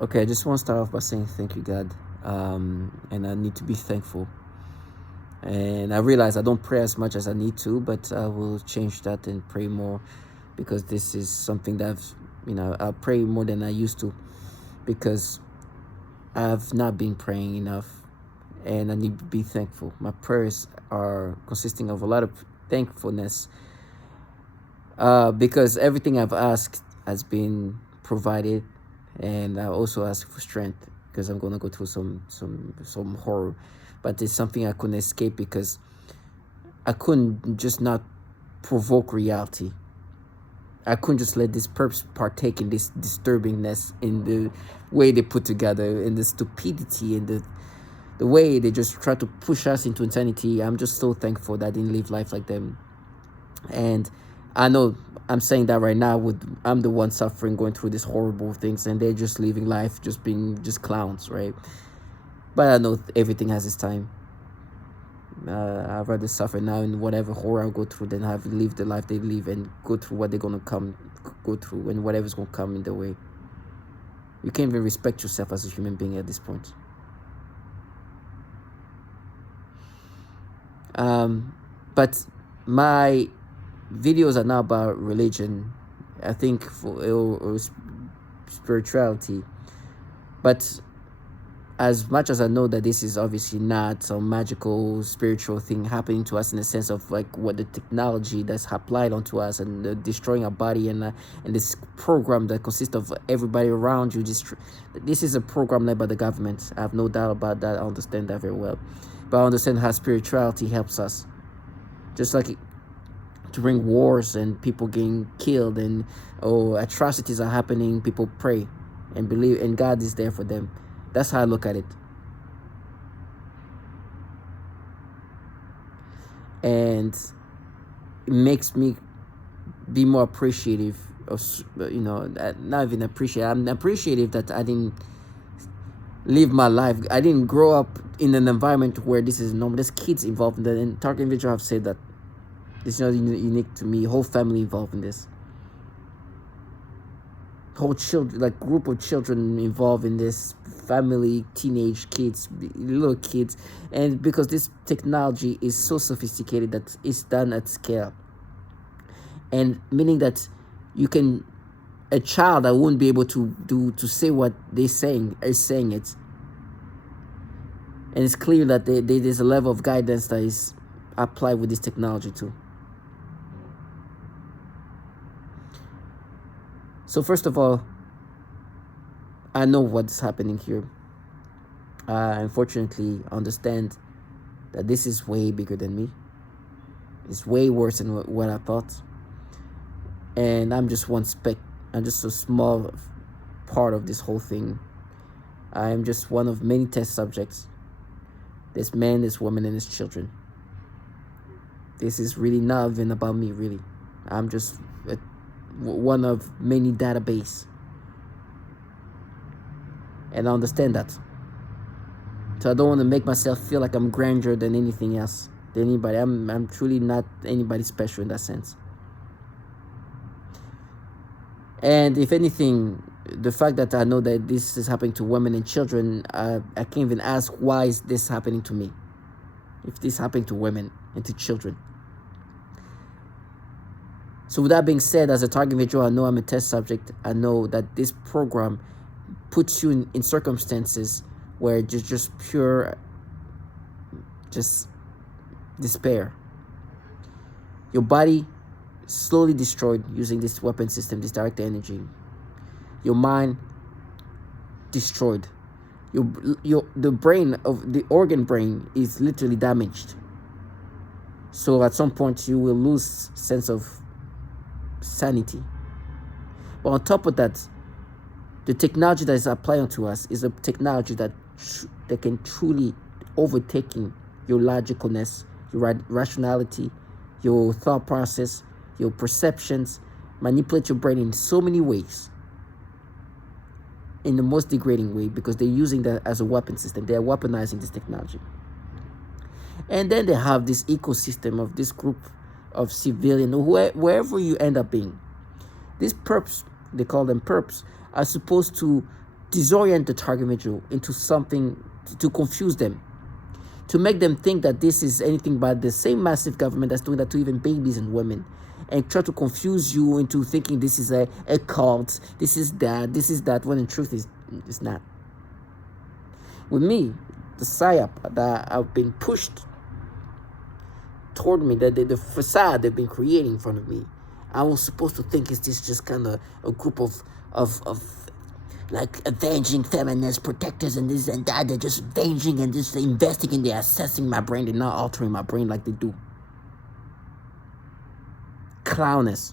Okay, I just want to start off by saying thank you, God. And I need to be thankful. And I realize I don't pray as much as I need to, but I will change that and pray more because this is something that I pray more than I used to because I've not been praying enough and I need to be thankful. My prayers are consisting of a lot of thankfulness because everything I've asked has been provided, and I also ask for strength because I'm gonna go through some horror, but it's something I couldn't escape because I couldn't just not provoke reality. I couldn't just let this perps partake in this disturbingness in the way they put together, in the stupidity, and the way they just try to push us into insanity. I'm just so thankful that I didn't live life like them. And I know I'm saying that right now with I'm the one suffering, going through these horrible things, and they're just living life, just being just clowns, right? But I know everything has its time. I'd rather suffer now in whatever horror I go through than have lived the life they live and go through what they're gonna go through and whatever's gonna come in the way. You can't even respect yourself as a human being at this point. But my videos are not about religion, I think, or spirituality. But as much as I know that this is obviously not some magical spiritual thing happening to us in the sense of like what the technology that's applied onto us and destroying our body and this program that consists of everybody around you, this is a program led by the government. I have no doubt about that. I understand that very well, but I understand how spirituality helps us, just like during wars and people getting killed and atrocities are happening, people pray and believe, and God is there for them. That's how I look at it. And it makes me be more appreciative of, not even appreciate. I'm appreciative that I didn't live my life. I didn't grow up in an environment where this is normal. There's kids involved in that. And Tark individual have said that it's not unique to me. Whole family involved in this. Whole children, like group of children involved in this, family, teenage kids, little kids, and because this technology is so sophisticated that it's done at scale, and meaning that you can, a child that won't be able to say what they're saying is saying it, and it's clear that there's a level of guidance that is applied with this technology too. So first of all, I know what's happening here. I unfortunately understand that this is way bigger than me. It's way worse than what I thought. And I'm just one speck. I'm just a small part of this whole thing. I am just one of many test subjects. This man, this woman, and his children. This is really not even about me, really. I'm just one of many database, and I understand that. So I don't want to make myself feel like I'm grander than anything else, than anybody. I'm truly not anybody special in that sense. And if anything, the fact that I know that this is happening to women and children, I can't even ask why is this happening to me, if this happening to women and to children. So with that being said, as a target individual, I know I'm a test subject. I know that this program puts you in circumstances where just pure despair. Your body slowly destroyed using this weapon system, this direct energy. Your mind destroyed. The brain of the organ brain is literally damaged. So at some point you will lose sense of sanity. But on top of that, the technology that is applied onto us is a technology that can truly overtaking your logicalness, your rationality, your thought process, your perceptions, manipulate your brain in so many ways, in the most degrading way, because they're using that as a weapon system. They're weaponizing this technology. And then they have this ecosystem of this group of civilian, wherever you end up being. These perps, they call them perps, are supposed to disorient the target individual into something to confuse them, to make them think that this is anything but the same massive government that's doing that to even babies and women, and try to confuse you into thinking this is a cult, this is that, when in truth it's not. With me, the psyop that I've been pushed toward me, that the facade they've been creating in front of me, I was supposed to think it's just kind of a group of like avenging feminist protectors and this and that. They're just avenging and just investing and they're assessing my brain. They're not altering my brain like they do. Clownness.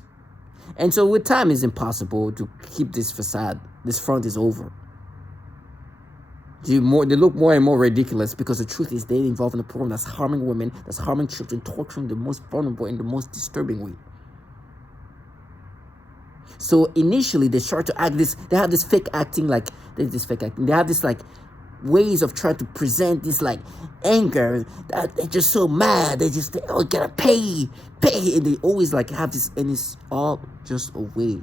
And so with time, it's impossible to keep this facade. This front is over. They look more and more ridiculous because the truth is they're involved in a program that's harming women, that's harming children, torturing the most vulnerable in the most disturbing way. So initially they start to act this, they have this fake acting, like there's this fake acting. They have this like ways of trying to present this like anger that they're just so mad. They gotta pay. And they always like have this, and it's all just a way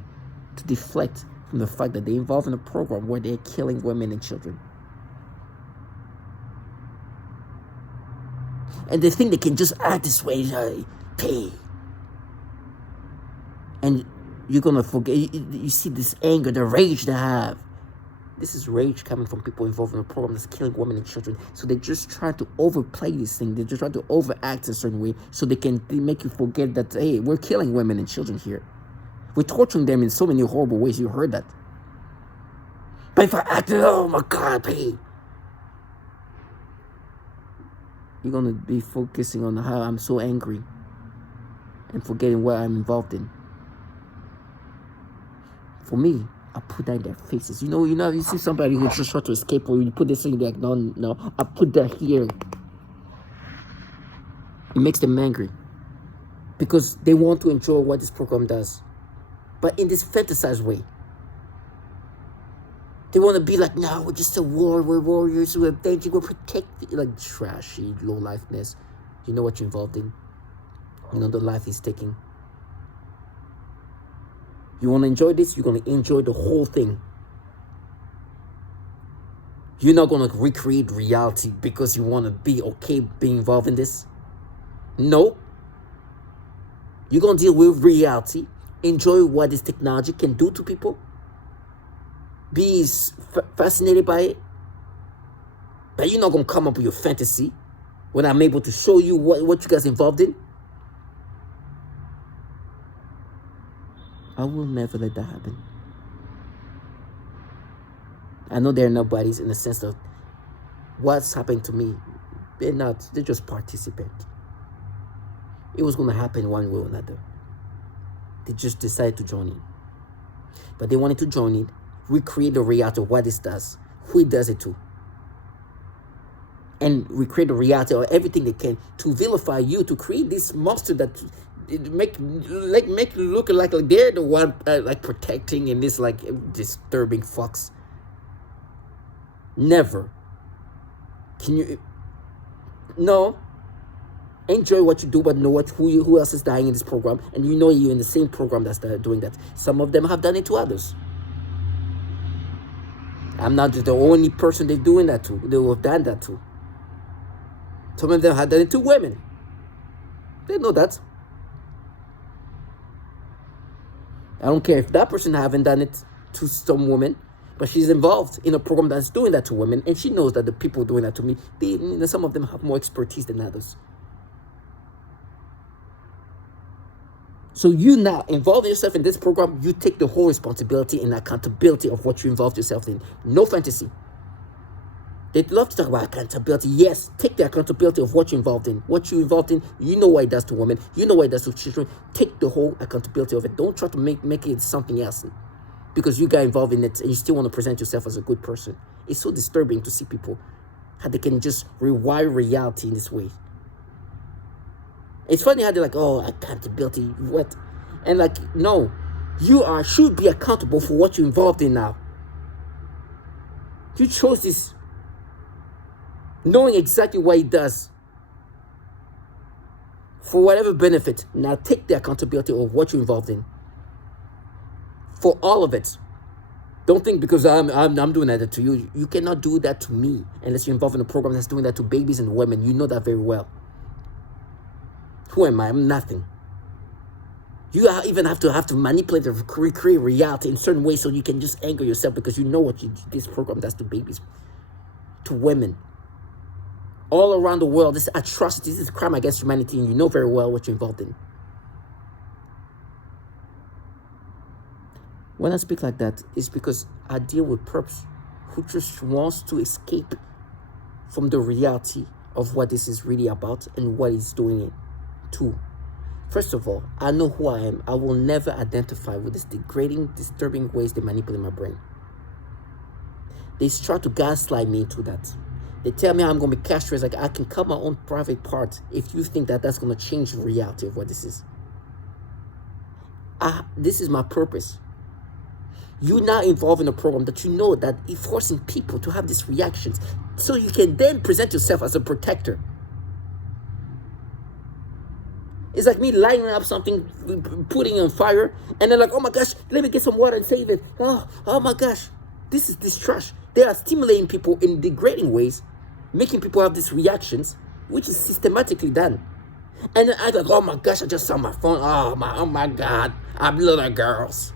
to deflect from the fact that they're involved in a program where they're killing women and children. And they think they can just act this way, pay. And you're gonna forget, you see this anger, the rage they have. This is rage coming from people involved in a program that's killing women and children. So they just try to overplay this thing. They just try to overact a certain way so they make you forget that, hey, we're killing women and children here. We're torturing them in so many horrible ways. You heard that. But if I acted, oh my God, pay. You're going to be focusing on how I'm so angry and forgetting what I'm involved in. For me, I put that in their faces. You see somebody who just try to escape, or you put this thing like, no, I put that here. It makes them angry because they want to enjoy what this program does, but in this fantasized way. They want to be like, no, we're just a war. We're warriors. We're avenging. We're protecting. Like trashy, low lifeness. You know what you're involved in. You know the life he's taking. You want to enjoy this? You're going to enjoy the whole thing. You're not going to recreate reality because you want to be okay being involved in this. No. You're going to deal with reality. Enjoy what this technology can do to people. Be fascinated by it. But you're not going to come up with your fantasy when I'm able to show you what you guys involved in. I will never let that happen. I know they're nobodies in the sense of what's happened to me. They just participate. It was going to happen one way or another. They just decided to join in. But they wanted to join in, recreate the reality of what this does, who it does it to. And recreate the reality of everything they can to vilify you, to create this monster that make it look like they're the one like protecting in this like disturbing fucks. Never. Can you? No. Enjoy what you do, but know who else is dying in this program, and you know you're in the same program that's doing that. Some of them have done it to others. I'm not the only person they're doing that to. They will have done that to. Some of them have done it to women. They know that. I don't care if that person haven't done it to some woman, but she's involved in a program that's doing that to women, and she knows that the people doing that to me, some of them have more expertise than others. So you now involve yourself in this program, you take the whole responsibility and accountability of what you involved yourself in. No fantasy. They'd love to talk about accountability. Yes, take the accountability of what you're involved in. What you're involved in, you know what it does to women. You know what it does to children. Take the whole accountability of it. Don't try to make it something else because you got involved in it and you still want to present yourself as a good person. It's so disturbing to see people, how they can just rewire reality in this way. It's funny how they're like, oh, accountability, what? And like, no, you should be accountable for what you're involved in now. You chose this knowing exactly what it does for whatever benefit. Now take the accountability of what you're involved in for all of it. Don't think because I'm doing that to you. You cannot do that to me unless you're involved in a program that's doing that to babies and women. You know that very well. Who am I? I'm nothing. You even have to manipulate or create reality in certain ways so you can just anger yourself because you know what this program does to babies, to women. All around the world, this atrocity, this is crime against humanity, and you know very well what you're involved in. When I speak like that, it's because I deal with perps who just wants to escape from the reality of what this is really about and what it's doing it to. First of all, I know who I am. I will never identify with these degrading, disturbing ways they manipulate my brain. They try to gaslight me into that. They tell me I'm going to be castrated. Like I can cut my own private part if you think that that's going to change the reality of what this is. This is my purpose. You're now involved in a program that you know that is forcing people to have these reactions so you can then present yourself as a protector. It's like me lighting up something, putting it on fire, and they're like, oh my gosh, let me get some water and save it. Oh my gosh, this is this trash. They are stimulating people in degrading ways, making people have these reactions, which is systematically done. And then I like, oh my gosh, I just saw my phone. Oh my God, I'm little girls.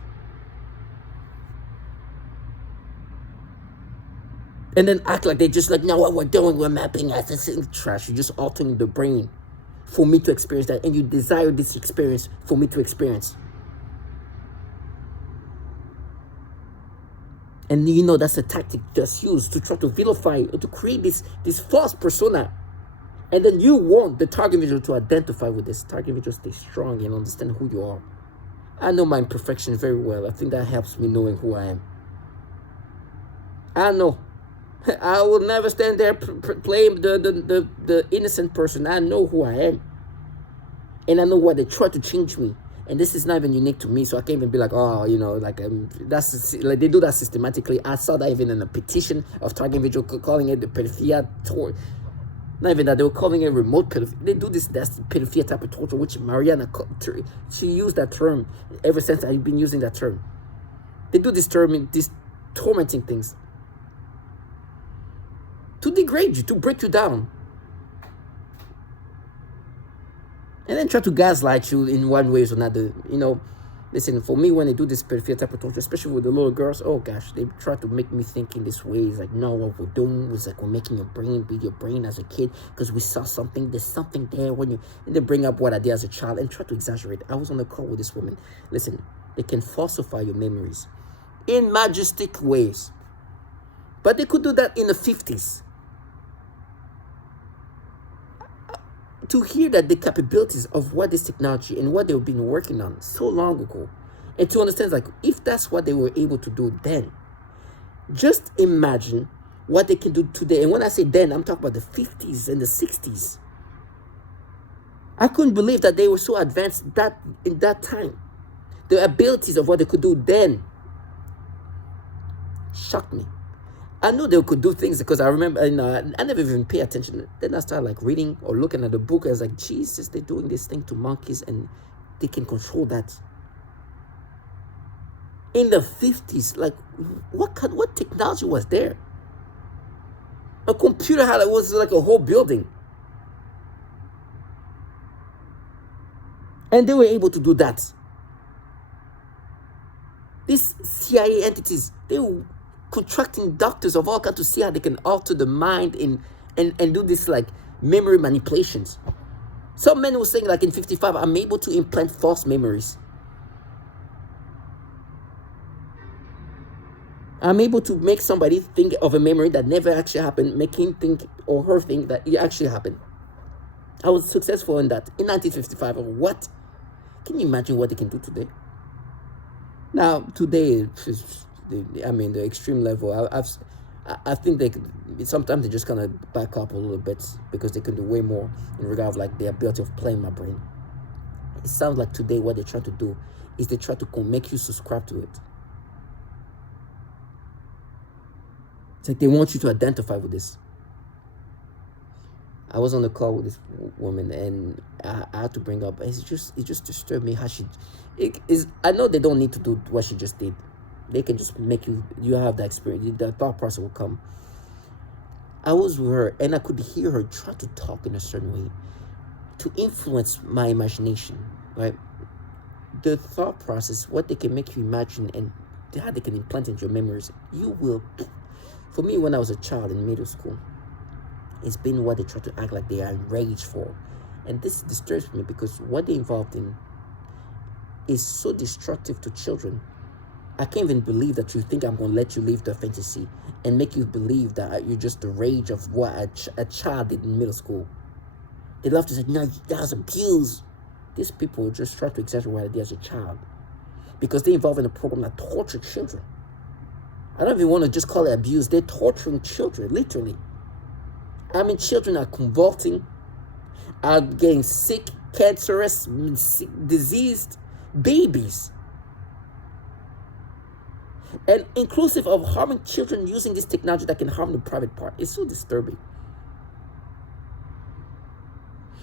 And then act like they just like, no, what we're doing, we're mapping as this is trash. You're just altering the brain for me to experience that. And you desire this experience for me to experience. And you know that's a tactic that's used to try to vilify or to create this false persona. And then you want the target individual to identify with this. Target individual stay strong and understand who you are. I know my imperfection very well. I think that helps me knowing who I am. I know. I will never stand there playing the innocent person. I know who I am. And I know why they try to change me. And this is not even unique to me, so I can't even be like, oh, you know, like that's like they do that systematically. I saw that even in a petition of target individual calling it the pedophilia torture. Not even that, they were calling it remote pedophilia. They do this, that's pedophilia type of torture, which Mariana, she used that term ever since I've been using that term. They do this term, these tormenting things to degrade you, to break you down. And then try to gaslight you in one way or another. You know, listen, for me, when they do this pedophilia type of torture, especially with the little girls, oh gosh, they try to make me think in this way. It's like, no, what we're doing was like we're making your brain be your brain as a kid because we saw something. There's something there when you, and they bring up what I did as a child and try to exaggerate. I was on a call with this woman. Listen, they can falsify your memories in majestic ways. But they could do that in the 50s. To hear that the capabilities of what this technology and what they've been working on so long ago, and to understand like if that's what they were able to do then, just imagine what they can do today. And when I say then, I'm talking about the 50s and the 60s. I couldn't believe that they were so advanced that in that time. The abilities of what they could do then shocked me. I knew they could do things because I remember, I never even pay attention. Then I started like reading or looking at the book. I was like, Jesus, they're doing this thing to monkeys and they can control that. In the 50s, like what technology was there? A computer was like a whole building. And they were able to do that. These CIA entities, they were contracting doctors of all kinds to see how they can alter the mind and do this like memory manipulations. Some men were saying like in 55, I'm able to implant false memories. I'm able to make somebody think of a memory that never actually happened, make him think or her think that it actually happened. I was successful in that in 1955. What? Can you imagine what they can do today? Now, today, I mean, the extreme level, I think sometimes they just kind of back up a little bit because they can do way more in regard of like the ability of playing my brain. It sounds like today what they're trying to do is they try to make you subscribe to it. It's like they want you to identify with this. I was on the call with this woman and I had to bring up, it just disturbed me how I know they don't need to do what she just did. They can just make you have that experience. The thought process will come. I was with her and I could hear her try to talk in a certain way to influence my imagination, right? The thought process, what they can make you imagine and how they can implant into your memories, you will. For me, when I was a child in middle school, it's been what they try to act like they are enraged for. And this disturbs me because what they're involved in is so destructive to children. I can't even believe that you think I'm going to let you live the fantasy and make you believe that you're just the rage of what a child did in middle school. They love to say, no, that was abuse. These people just try to exaggerate what I did as a child because they're involved in a program that tortured children. I don't even want to just call it abuse. They're torturing children, literally. I mean, children are convulsing, are getting sick, cancerous, diseased babies. And inclusive of harming children using this technology that can harm the private part. It's so disturbing.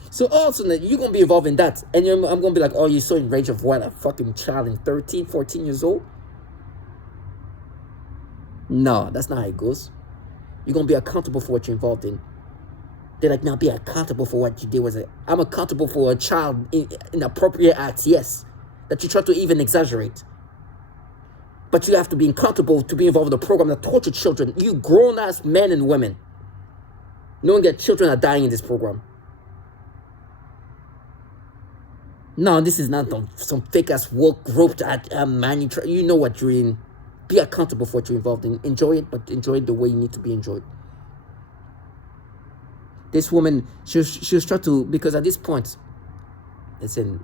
So all of a sudden, you're going to be involved in that. And I'm going to be like, oh, you're so enraged of what? A fucking child in 13, 14 years old? No, that's not how it goes. You're going to be accountable for what you're involved in. They're like, now be accountable for what you did. I'm accountable for a child in inappropriate acts, yes. That you try to even exaggerate. But you have to be accountable to be involved in a program that tortures children. You grown-ass men and women. Knowing that children are dying in this program. No, this is not some fake-ass woke group that you know what you're in. Be accountable for what you're involved in. Enjoy it, but enjoy it the way you need to be enjoyed. This woman, she was trying to, because at this point, listen,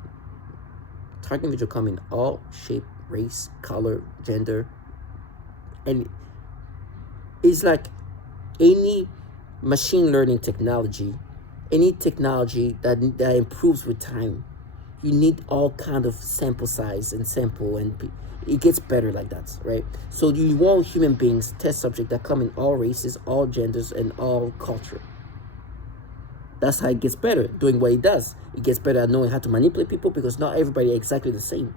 target individual come in all shape, race, color, gender, and it's like any machine learning technology, any technology that improves with time. You need all kind of sample size and sample, and it gets better like that, right? So you want human beings, test subject that come in all races, all genders, and all culture. That's how it gets better, doing what it does. It gets better at knowing how to manipulate people because not everybody is exactly the same.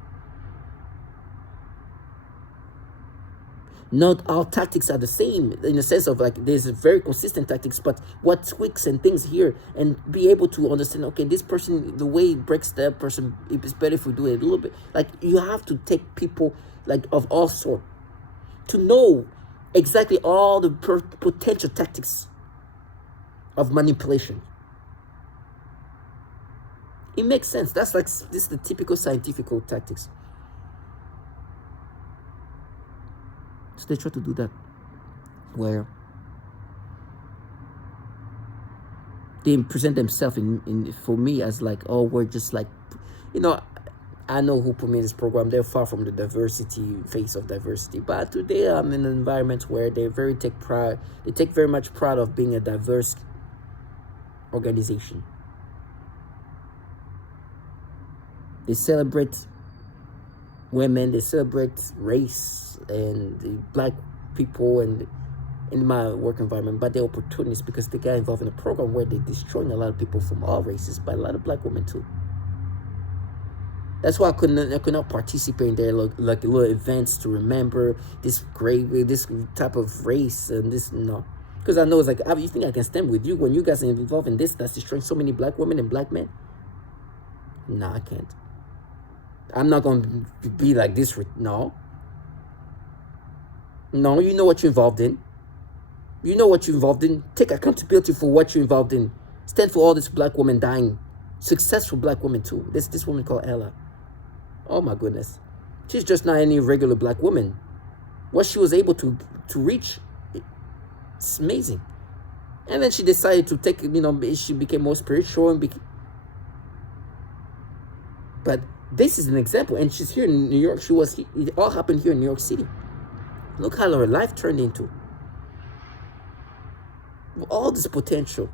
Not all tactics are the same in the sense of like there's very consistent tactics, but what tweaks and things here and be able to understand, okay, this person, the way it breaks that person, it's better if we do it a little bit. Like you have to take people like of all sort to know exactly all the potential tactics of manipulation. It makes sense. That's like, this is the typical scientific tactics. So they try to do that, where they present themselves in for me as like, oh, we're just like, I know who put me in this program. They're far from the diversity face of diversity, but today I'm in an environment where they take very much pride of being a diverse organization. They celebrate women, they celebrate race and the black people and in my work environment, but they're opportunists because they got involved in a program where they're destroying a lot of people from all races, but a lot of black women too. That's why I could not participate in their like little events to remember this type of race and this, no. Because I know it's like, you think I can stand with you when you guys are involved in this that's destroying so many black women and black men? No, I can't. I'm not going to be like this. No, you know what you're involved in. You know what you're involved in. Take accountability for what you're involved in. Stand for all these black women dying. Successful black women too. This woman called Ella. Oh my goodness. She's just not any regular black woman. What she was able to reach, it's amazing. And then she decided to take, she became more spiritual and but this is an example, and she's here in New York. It all happened here in New York City. Look how her life turned into. All this potential.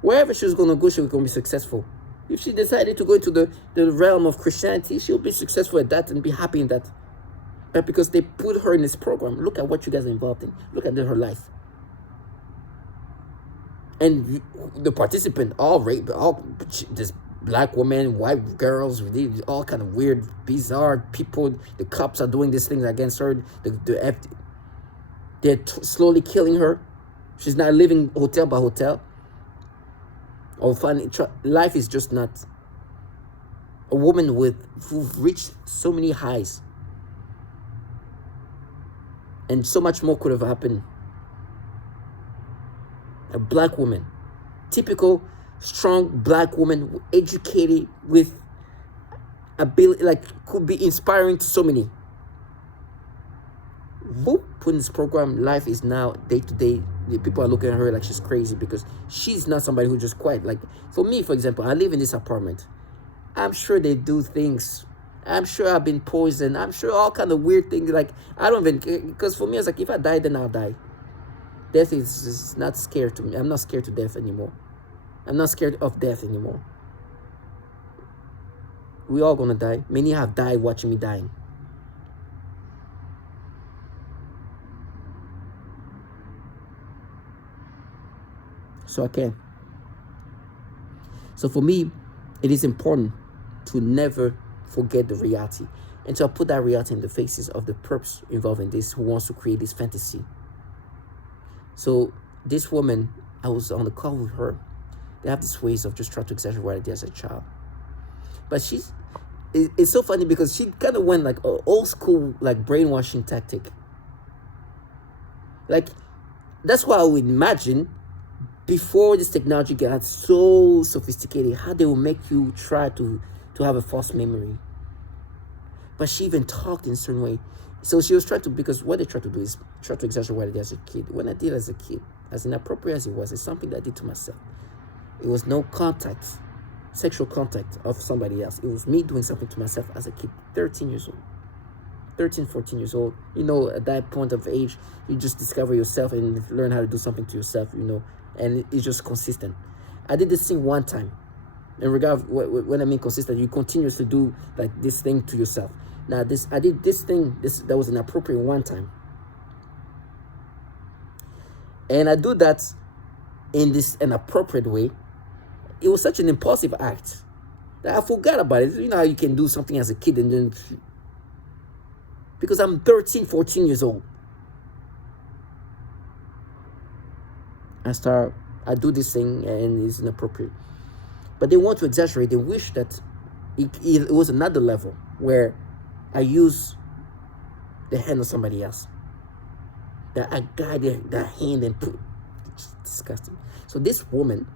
Wherever she was going to go, she was going to be successful. If she decided to go into the realm of Christianity, she'll be successful at that and be happy in that. But because they put her in this program, look at what you guys are involved in. Look at her life. And the participant, all black women, white girls, all kind of weird, bizarre people. The cops are doing these things against her. They're slowly killing her. She's not living hotel by hotel. Life is just not. A woman who've reached so many highs, and so much more could have happened. A black woman, typical strong black woman, educated, with ability, like could be inspiring to so many. Whoop, put in this program. Life is now day to day. People are looking at her like she's crazy because she's not somebody who just quiet. Like for me, for example, I live in this apartment. I'm sure they do things. I'm sure I've been poisoned. I'm sure all kind of weird things. Like I don't even, because for me it's like if I die, then I'll die. Death is not scared to me. I'm not scared to death anymore. I'm not scared of death anymore. We all gonna die. Many have died watching me dying. So I can. So for me, it is important to never forget the reality, and to put that reality in the faces of the perps involved in this, who wants to create this fantasy. So this woman, I was on the call with her. They have these ways of just trying to exaggerate what I did as a child. But it's so funny because she kind of went like an old school, like brainwashing tactic. Like, that's why I would imagine before this technology got so sophisticated, how they will make you try to have a false memory. But she even talked in a certain way. So she was trying to, because what they try to do is try to exaggerate what I did as a kid. When I did as a kid, as inappropriate as it was, it's something that I did to myself. It was no contact, sexual contact of somebody else. It was me doing something to myself as a kid, 13 years old. 13, 14 years old. You know, at that point of age, you just discover yourself and learn how to do something to yourself, you know, and it's just consistent. I did this thing one time. In regard, when I mean consistent, you continuously do like this thing to yourself. Now, I did this thing, that was inappropriate one time. And I do that in this inappropriate way. It was such an impulsive act that I forgot about it. You know how you can do something as a kid and then, because I'm 13, 14 years old. I do this thing and it's inappropriate. But they want to exaggerate. They wish that it was another level where I use the hand of somebody else. That I guide that hand and put. It's disgusting. So this woman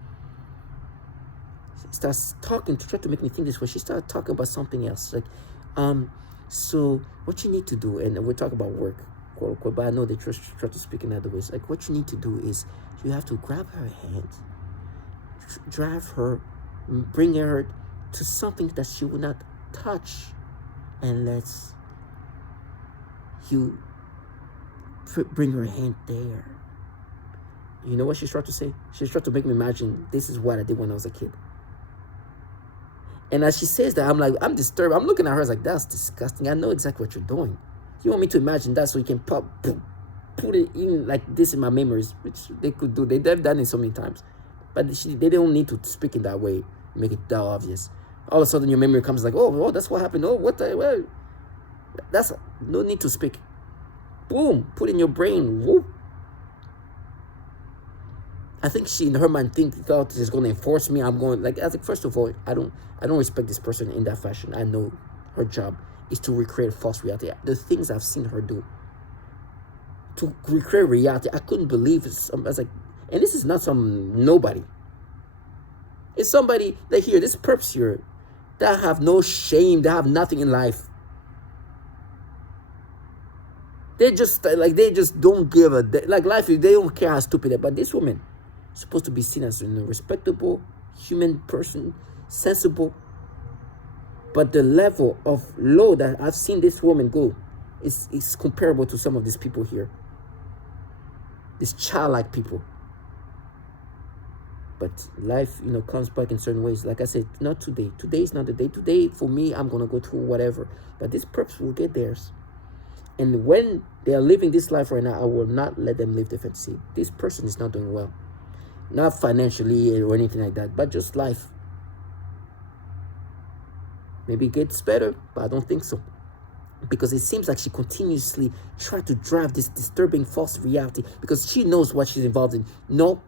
starts talking to try to make me think this way. She started talking about something else. Like, so what you need to do, and we're talking about work, quote unquote, but I know they try to speak in other ways. Like, what you need to do is you have to grab her hand, drive her, bring her to something that she will not touch unless you bring her hand there. You know what she's trying to say? She's trying to make me imagine this is what I did when I was a kid. And as she says that, I'm like, I'm disturbed. I'm looking at her like, that's disgusting. I know exactly what you're doing. You want me to imagine that so you can put it in like this in my memories, which they could do. They've done it so many times. But they don't need to speak in that way, make it that obvious. All of a sudden your memory comes like, oh, that's what happened. Oh, what the, well, that's no need to speak. Boom, put in your brain. Whoop. I think she, in her mind, thought she's going to enforce me. I'm going, like, I think, first of all, I don't respect this person in that fashion. I know her job is to recreate false reality. The things I've seen her do to recreate reality, I couldn't believe it. I was like, and this is not some nobody. It's somebody that here, this perps here, that have no shame, that have nothing in life. They just don't give a, like, life, they don't care how stupid they are. But this woman is supposed to be seen as a respectable human person, sensible. But the level of low that I've seen this woman go is comparable to some of these people here. These childlike people. But life, comes back in certain ways. Like I said, not today. Today is not the day. Today, for me, I'm going to go through whatever. But these perps will get theirs. And when they are living this life right now, I will not let them live the fantasy. This person is not doing well. Not financially or anything like that, but just life. Maybe it gets better, but I don't think so. Because it seems like she continuously tried to drive this disturbing false reality because she knows what she's involved in. No,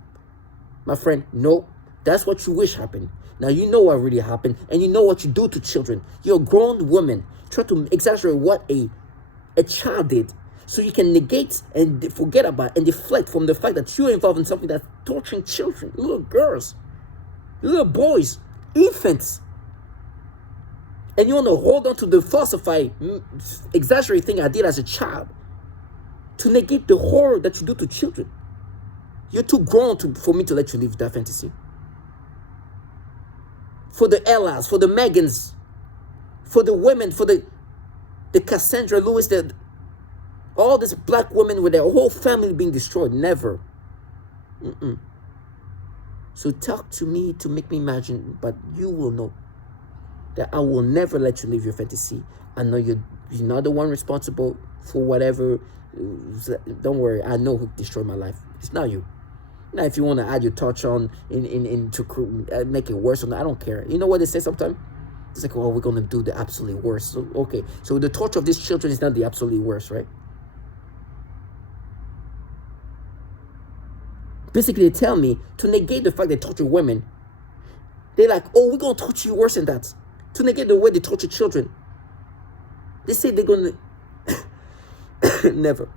my friend, no. That's what you wish happened. Now you know what really happened, and you know what you do to children. You're a grown woman. Try to exaggerate what a child did, so you can negate and forget about and deflect from the fact that you're involved in something that's torturing children, little girls, little boys, infants. And you want to hold on to the falsified, exaggerated thing I did as a child to negate the horror that you do to children. You're too grown for me to let you live that fantasy. For the Ellas, for the Megans, for the women, for the Cassandra Lewis, all these black women with their whole family being destroyed. Never. So talk to me to make me imagine, but you will know that I will never let you live your fantasy. I know you're not the one responsible for whatever. Don't worry, I know who destroyed my life. It's not you. Now, if you want to add your touch on to make it worse, I don't care. You know what they say sometimes? It's like, oh, we're going to do the absolute worst. So, okay, so the torture of these children is not the absolute worst, right? Basically, they tell me to negate the fact they torture women. They're like, oh, we're going to torture you worse than that. To negate the way they torture children. They say they're going to... Never.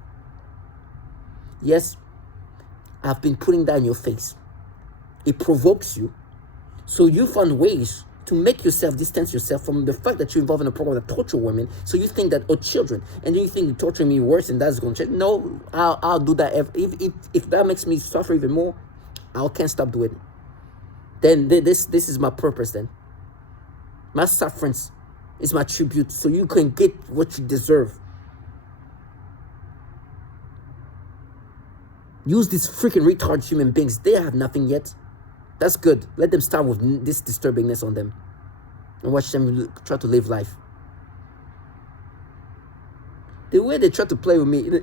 Yes, I've been putting that in your face. It provokes you. So you find ways to make yourself distance yourself from the fact that you're involved in a program that torture women. So you think that, oh, children, and then you think you're torturing me worse and that's going to change. No, I'll do that. If that makes me suffer even more, I can't stop doing it. Then this is my purpose then. My sufferance is my tribute so you can get what you deserve. Use these freaking retarded human beings. They have nothing yet. That's good. Let them start with this disturbingness on them. And watch them try to live life. The way they try to play with me,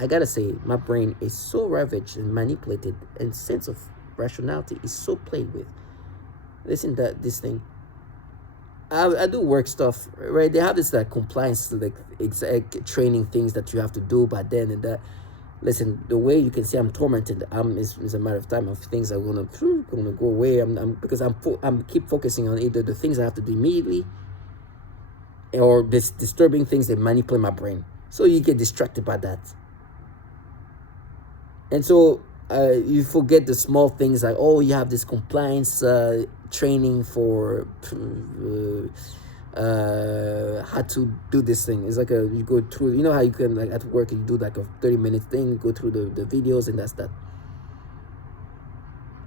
I gotta say, my brain is so ravaged and manipulated, and sense of rationality is so played with. Listen to this thing. I do work stuff, right? They have this like compliance, like exact training things that you have to do by then and that. Listen, the way you can see I'm tormented, is a matter of time of things are gonna go away. Because I'm keep focusing on either the things I have to do immediately, or this disturbing things that manipulate my brain. So you get distracted by that, and so you forget the small things like, oh, you have this compliance training for how to do this thing. It's like you go through, you know how you can, like at work, you do like a 30-minute thing, go through the videos, and that's that.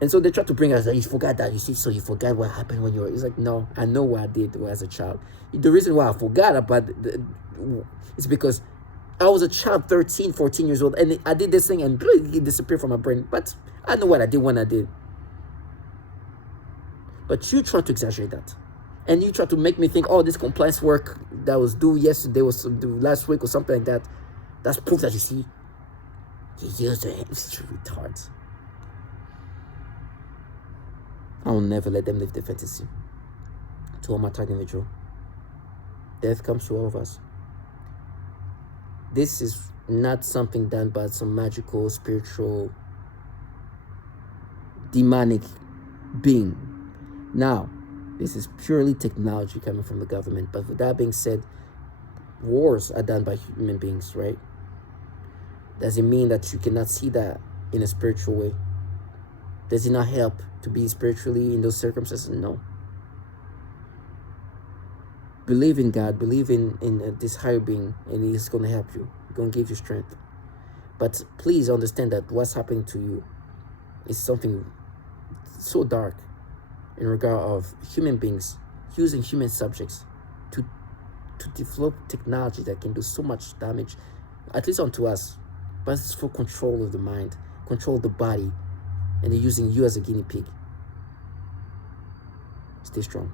And so they try to bring us like, you forgot that, you see, so you forgot what happened when you were, it's like, no, I know what I did as a child. The reason why I forgot about it's because I was a child, 13, 14 years old, and I did this thing and it disappeared from my brain. But I know what I did when I did. But you try to exaggerate that. And you try to make me think, oh, this compliance work that was due yesterday was due last week or something like that. That's proof that you see. You use your hands, you retards. I will never let them live their fantasy. To all my target individual. Death comes to all of us. This is not something done by some magical, spiritual, demonic being. Now, this is purely technology coming from the government. But with that being said, wars are done by human beings, right? Does it mean that you cannot see that in a spiritual way? Does it not help to be spiritually in those circumstances? No. Believe in God, believe in this higher being, and He's going to help you. He's going to give you strength. But please understand that what's happening to you is something so dark in regard of human beings using human subjects to develop technology that can do so much damage, at least onto us. But it's for control of the mind, control of the body, and they're using you as a guinea pig. Stay strong.